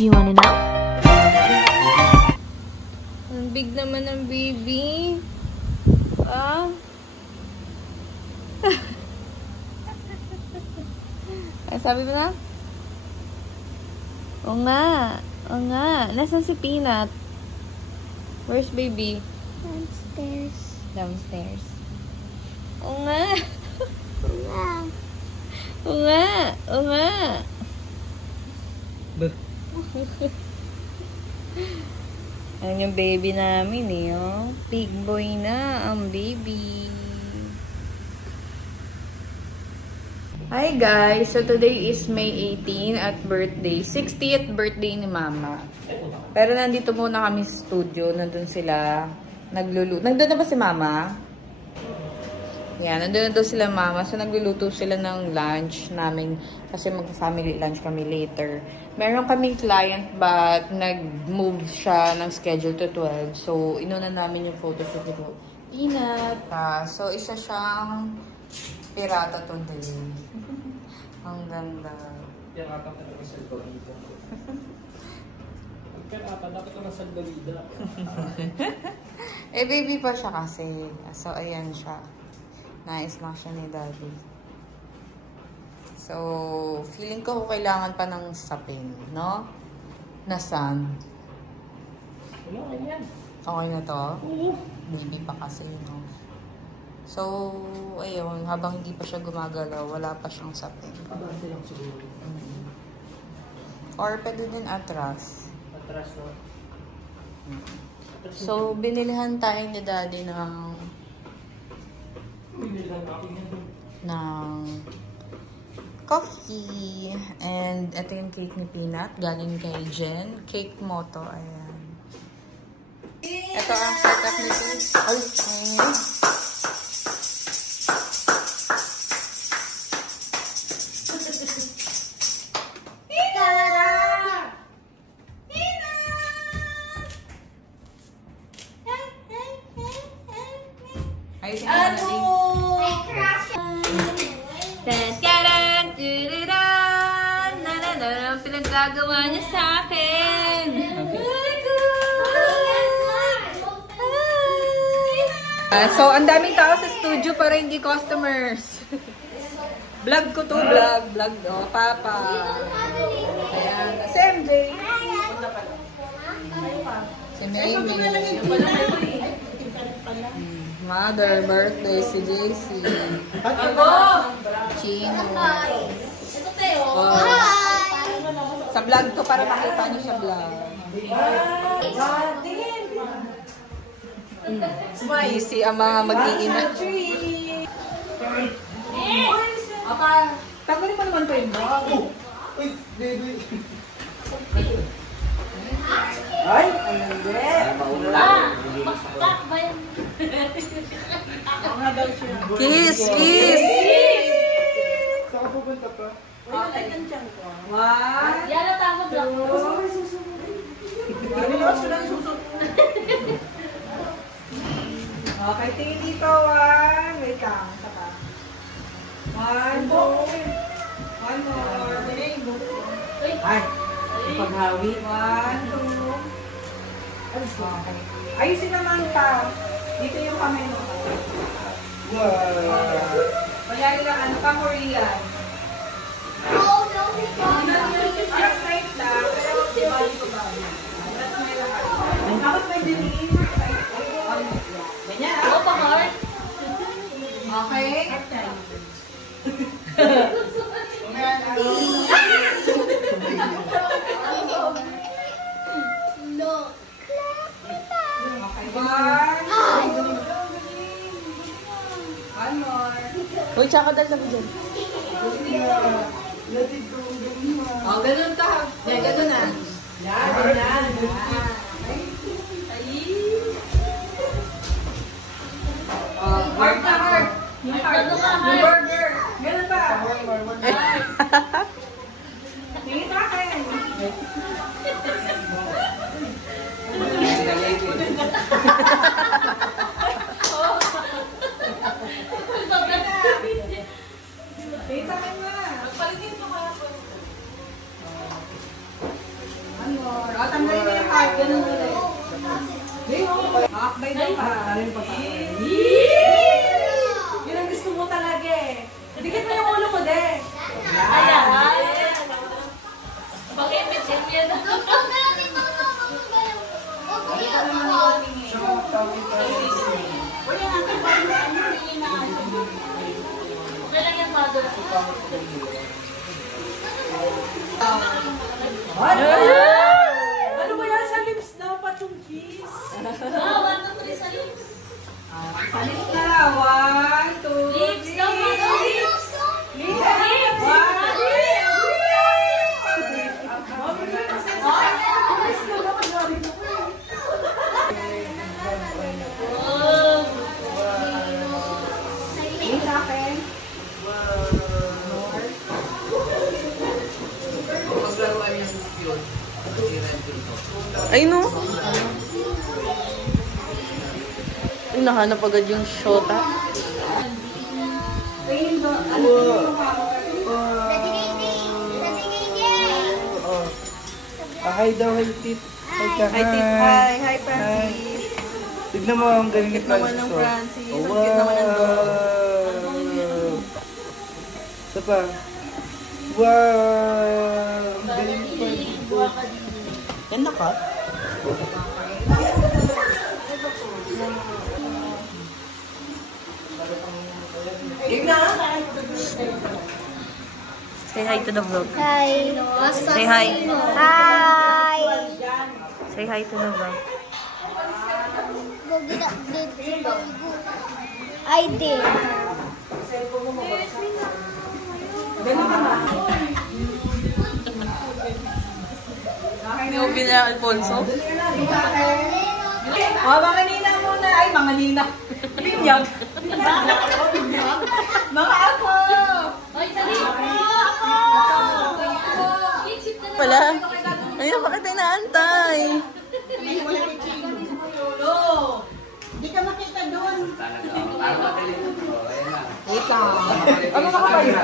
Do you wanna know? Ang big naman ng baby. Ah. Ay, sabi mo na? Oo nga. Oo nga. Nasaan si Peanut? Where's baby? Downstairs. Downstairs. Oo nga. Oo nga. Oo nga. Oo nga. Ayan yung baby namin eh, oh. Big boy na ang baby. Hi guys! So today is May 18 at birthday. 60th birthday ni Mama. Pero nandito muna kami sa studio. Nandun sila. Nandun na ba si Mama? Yan, nandun na daw sila Mama. So nagluluto sila ng lunch namin. Kasi mag-family lunch kami later. Meron kaming client but nag-move siya ng schedule to 12. So inuna namin yung photoshoot ni Peanut. So isa siyang pirata today. Ang ganda. Pirata ka naman sa Salvador. Pirata, dapat naman sa Salvador. Eh, baby pa siya kasi. So, ayan siya. Nice na siya ni Daddy. So, feeling ko kailangan pa ng sapin, no? Na sun. Wala, yan. Okay na to? Oo. Baby pa kasi, no? So, ayun, habang hindi pa siya gumagalaw, wala pa siyang sapin. Abante lang siguro. Or pwede din atras. Atras, no? So, binilihan tayo ni Daddy ng coffee. And ito yung cake ni Peanut. Galing kay Jen. Cake Moto. Ayan. Ito ang setup ni Peanut. Ayan. Pinagagawa niya sa akin. So, ang daming tao sa studio para hindi customers. Vlog ko to, vlog. Vlog, oh, Papa. Ayan. Si MJ. Si Maymay. Mother, birthday, si JC. Chino. Oh. Sa vlog to para makita nyo sa vlog. Busy ang mga mag-iina. Tanggalin mo naman pa yung vlog. Ay, hindi. Kiss, kiss. Saan ka pupunta pa? One, okay, tingin dito. One. Wait lang. Saka. One, two. One more. Ay, paghawi. One, two. Okay. Ayusin naman pa. Dito yung kamay mo. Wow! Wala lang, ano ka, Korean? Oh, no, we got Parang straight lang. Pero bali ko ba? Tapos may lahat. Tapos may dilim. Ganyan. Oh, pa-heart. Okay? Look. Okay, one. One more. Uy, tsaka dal na mo dyan. Oh, ganun ka. Yan, ganun na. Yan, ganyan. Oh, heart na heart. Yung heart. Yung burger. Ganun pa. Tingin sa akin. Tingin sa akin na. Magpalitin mo ka. One Akbay daw ka. Yun ang gusto mo talaga eh. Dikit mo yung ulo ko, de. Ayan. Bakit yan? Ano ba yan sa lips daw? Patong kiss. Sa lips na. 1, 2, 3. Ay, no. Ay, nahanap agad yung shota. Hi daw, hi Tit. Hi ka. Hi, Tit. Hi, Francis. Tignan mo ang galing ni Naman Francis. ng oh. Francis. Oh, Ang cute naman ng dog. wow. Isa pa. Wow. Ang galing ni Francis. Yan na ka? Say hi to the vlog. Hi. Say hi. Hi. Say hi to the vlog. I did. Yung na Alfonso. Mga nina muna. Ay, mga nina. Binyag. Mga ako. Wala. Ayun, bakit tayo naantay? Hindi ka makita doon. Ano nga kayo?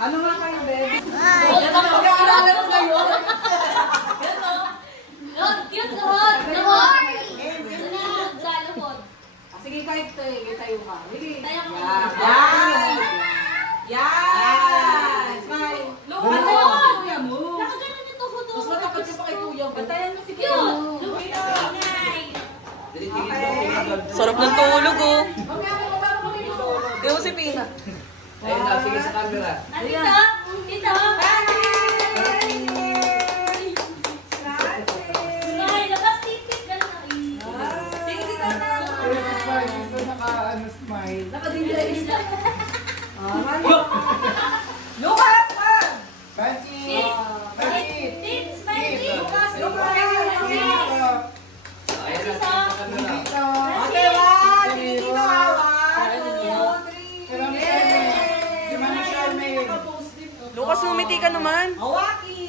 Ano nga kayo, baby? Magkakilala ko kayo. Sige, kahit tayo ka. Sige. Yan. Yan. Smile. Bantayan mo si kuya mo. Mas matapat ka pa kay kuya mo. Bantayan mo si kuya mo. Sarap ng tulog, oh. Yung si Pina. Ayun na, sige sa camera. Gusto naka-ano smile. Lucas! Francis! Francis! Lucas! Dito! Okay, one. Dito, Pero di man na siya may... Lucas, lumiti ka naman. Hawaki!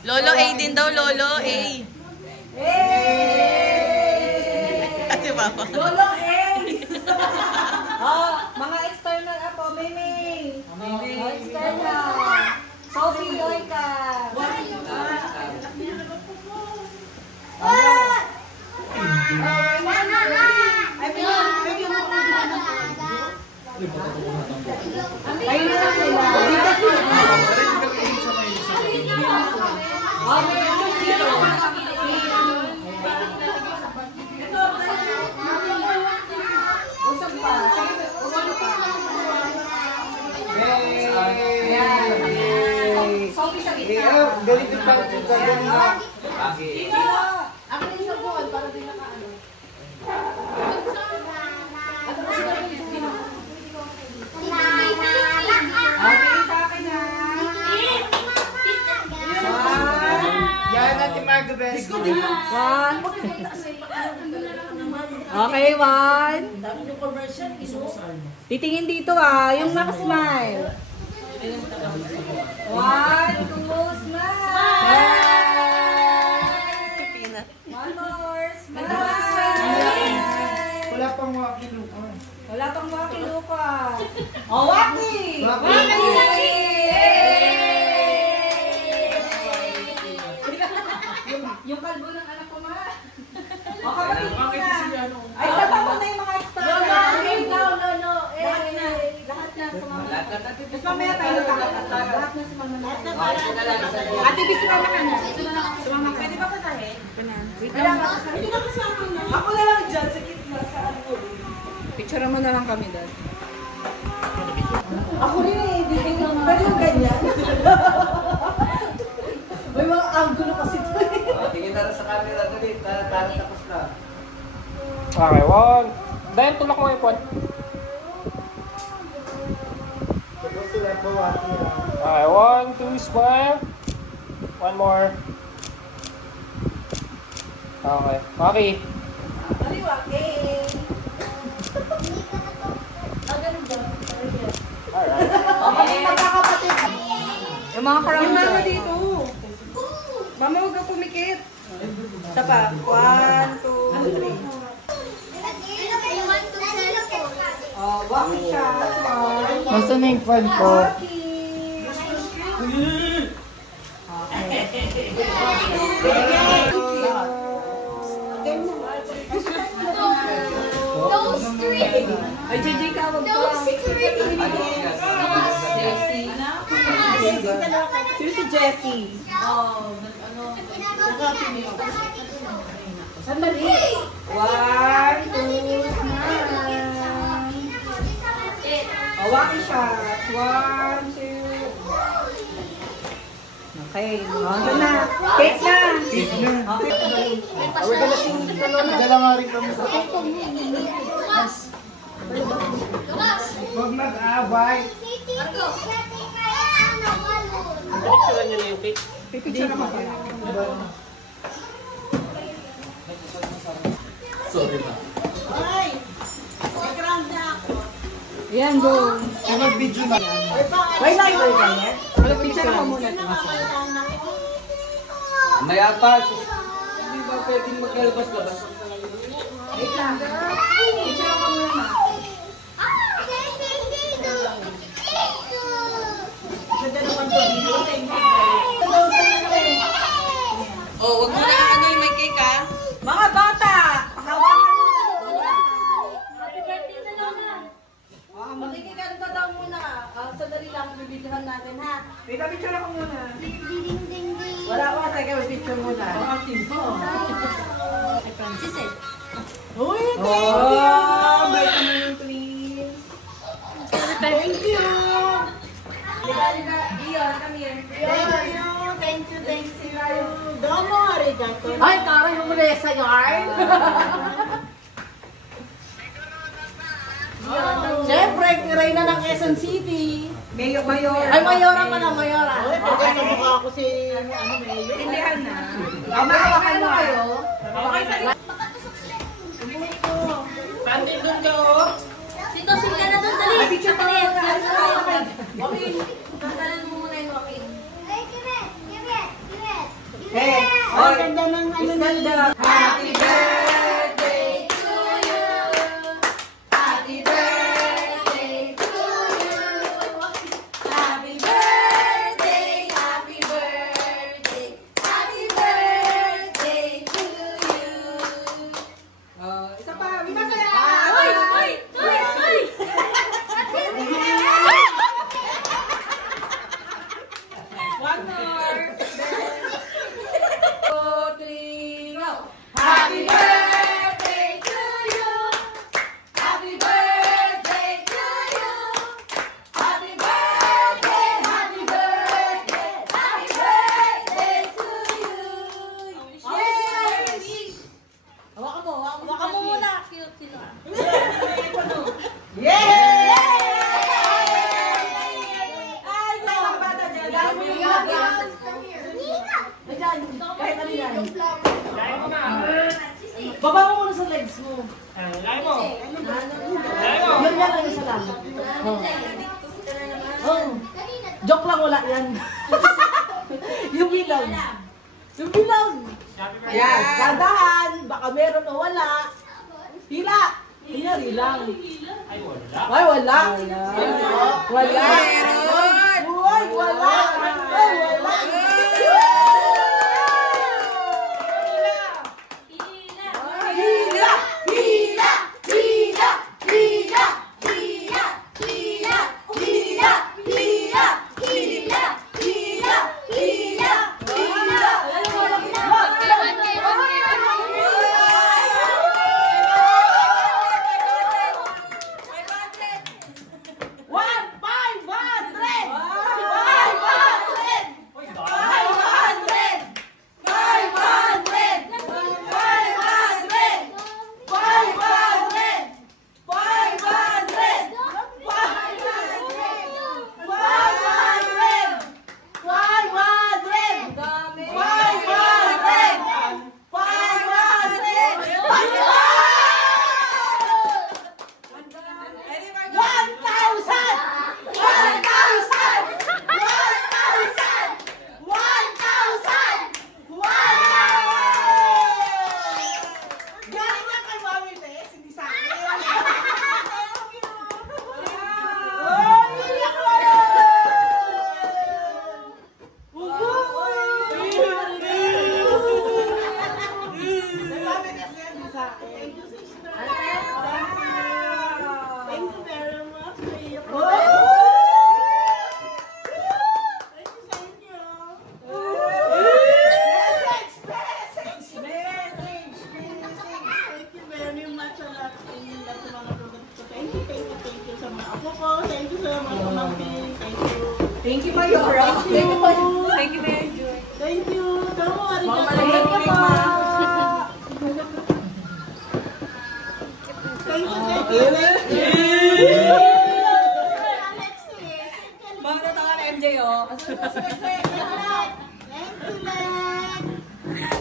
Lolo A din daw, Lolo A. Ate Papa. Lolo mga external ako, Mimi. External. Sophie, Loika. Kayo na lang sila. Usap pa. Sophie sa gitna. Galing din pala ito sa galing na. Dito. Ako yung isang buwan para din nakaano. Yan natin Margaret. One. Okay, one. Titingin dito yung naka-smile. 1, 2, smile! Pina. One more, smile! Wala pang waki Lucas. Wala pa Ate, bis sumama ka na. Sumama ka. Pwede ba pasahe? Wait lang. Hindi na kasama na. Ako na lang dyan sa gitna sa ano. Picture mo na lang kami dad. Ako rin eh. Pwede yung ganyan. May mga angulo kasi ito eh. Tingin na sa camera dali. Para tapos na. Okay, one. Dahil tulak mo yung pod. Tapos sila po ako. Okay, 1, 2, smile. One more. Okay. Okay. Maliwake. Alright. Okay, magkakapatid. Yung mga karang Yung mama dito. Mama, huwag ka pumikit. Isa pa. 1, 2, 3. Oh, waki siya. Nasa na yung fan ko? Those three. Ay, JJ ka, wag ka. Those three. Jessie. Sino si Jessie? Sandali. 1, 2, smile. Waki siya. 1, 2. Okay. Ito na. Cake na. Cake na. Okay. Dala nga rin kami sa... Huwag mag-away. Picture nyo na yung cake. Pipicture naman ba? Sorry ba? Yan, go. Mag-video na. Wait lang, wait lang. Picture ako muna. Maya pa. Hindi ba pwedeng maglalabas-labas? Wait lang. Picture ako muna. Ganda naman to dito. Oh, wag mo na ano yung may cake ha. Mga bata! Hawakan mo na. Happy birthday na Lola. Makikikanta daw muna. Sandali lang, bibidyohan natin ha. Wait, picture ako muna. Ding ding ding ding. Wala ko, teka, picture muna. Ay, Francis eh. Uy, thank you! Bite naman please. Thank you! Liga, Iyon, come here. Thank you. Domo, arigato. Ay, taray mo muna sa yard. Siyempre, kiray na ng Quezon City. Mayora. Ay, Mayora pa lang, Mayora. Okay, kamukha ako si, Mayor. Tindihan na. Makawakan mo kayo. Okay, Pantin doon ka, oh. Dito, sila na doon, dali. Picture pa lang. Joaquin, tanggalan mo muna yung Joaquin. Hey, ang ganda ng ano nila. Happy birthday to you. Happy birthday to you. Happy birthday, happy birthday. Happy birthday to you. Isa pa, masaya. Uy! One more. 2, 3, go. Happy birthday to you. Happy birthday to you. Happy birthday, happy birthday. Happy birthday to you. Yay! Hawakan mo muna. Cute sila. Yay! Ay, mga bata dyan. Dami yung mga. Diyan, kahit ano yan. Baba mo muna sa legs mo. Lay mo. Yun yan ang isa lang. Oh. Joke lang, wala yan. Yung bilang. Yung bilang. Yan, dadahan. Baka meron o wala. Hila. Hila, hilang. Ay, wala. Ay, wala. Wala. Uy, wala. Ay, wala. Hila! Hila! Hila! Hila! Hila! Hila! Hila! Hila! Hila! Hila!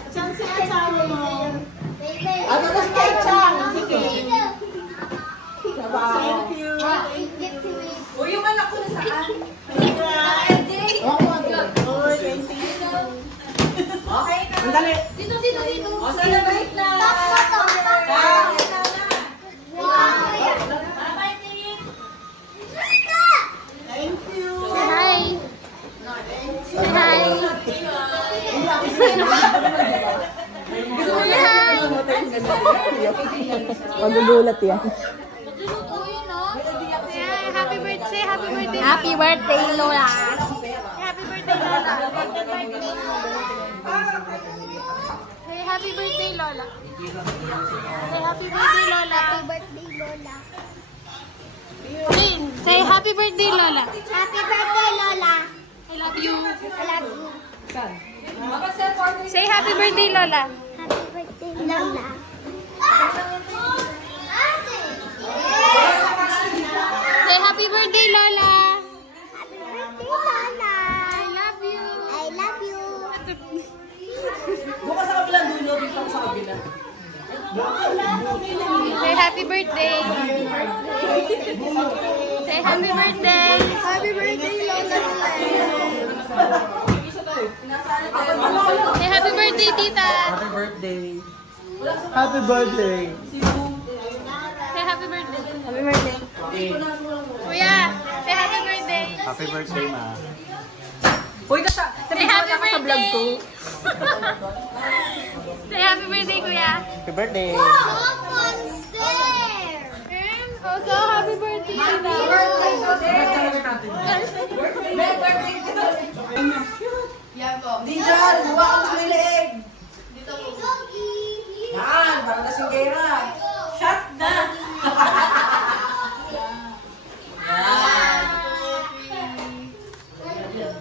Saan si asawa mo? Ano ka si Kay Chang? Si Kay. Thank you. O, yung anak ko na saan? Okay na. Andali. Dito. O, celebrate na. Thank you. Hi. Say hi. Magugulat yan. Happy birthday. Happy birthday, Lola. Happy birthday, Lola. Hey, happy birthday, Lola. Say happy birthday, Lola. Happy birthday, Lola. Say happy birthday, Lola. Happy birthday, Lola. I love you. I love you. Say happy birthday, Lola. Happy birthday, Lola. Say happy birthday, Lola. Happy birthday, Lola. I love you. I love you. Bukas sa kabilang dulo, dito sa kabila. Say happy birthday. Say happy birthday. Happy birthday, Lola. Say happy birthday, Tita. Happy birthday. Happy birthday. Say happy birthday. Happy birthday. Kuya, say happy birthday. Happy birthday, ma. Uy, Say happy birthday. Say happy birthday, Kuya. Happy birthday. And also, happy birthday, Tita. Dijan, buwa ka sa lilig. Yan, para na singgera. Shut na.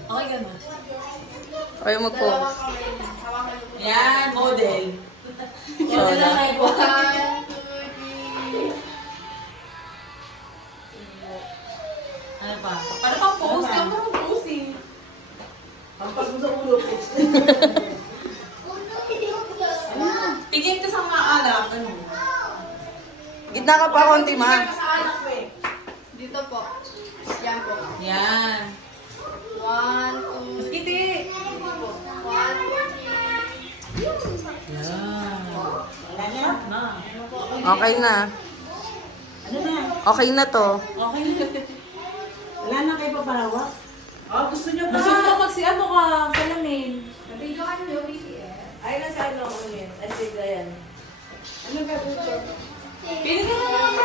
Okay, ganun. Ayaw mag-pose. Yan, model. Model na kayo. Ano pa? Para pang pose. Ano pang pose eh? Hampas mo sa ulo. Tingin ka sa mga alak. Ano? Gitna ka pa, konti, ma. Tingin ka sa alak ko eh. Dito po. Yan po. Yan. 1, 2, Mas kiti. 1, 2, 3. Yan. Wala na. Okay na. Ano na? Okay na to. Okay na. Wala na kayo paparawak? Oh, gusto nyo ba? Gusto nyo magsi-ano ka? Salamin. Nabidyoan nyo, BTS. Ay, nasa ano ako yun. Ay, sige, yan. Ano ba ito? Pili ka na naman.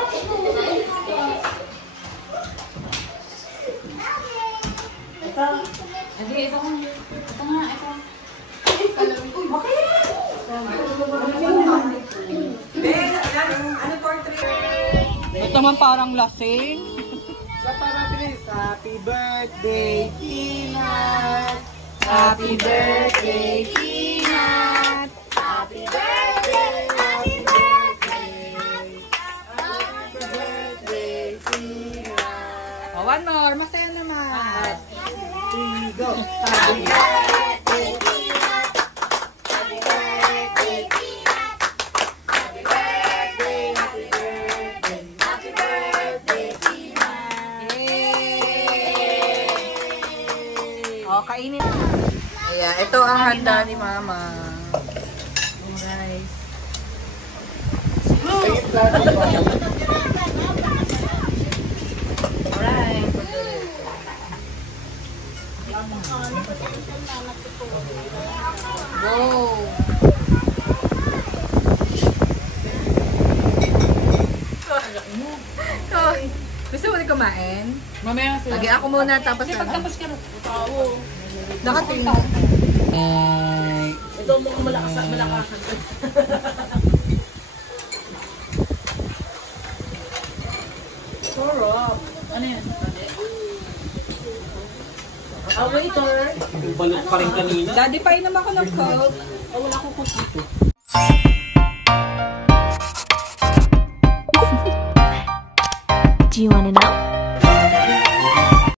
Ito. Hindi, ito ko. Ito nga, ito. Uy, bakit? Ano portrait? Ito naman parang lasing. Happy birthday, Peanut. Happy birthday, Peanut. Happy birthday, happy birthday. Happy birthday, Peanut. Oh, one more. Masaya naman. Go. Happy birthday, Peanut. Happy birthday, Peanut. Happy birthday, happy birthday. Happy birthday, Peanut. Oh, kainin. Ayan, ito ang handa ni Mama. Guys. Alright. Go. Gusto mo rin kumain? Mamaya sila. Lagi ako muna, tapos na. Pagtapos ka na. Nakating. Ito mukhang malakasan. Sarap. Ano yan? Waiter. Balot pa rin kanina. Daddy, painom ako ng Coke. Wala akong cook dito. Do you want to know?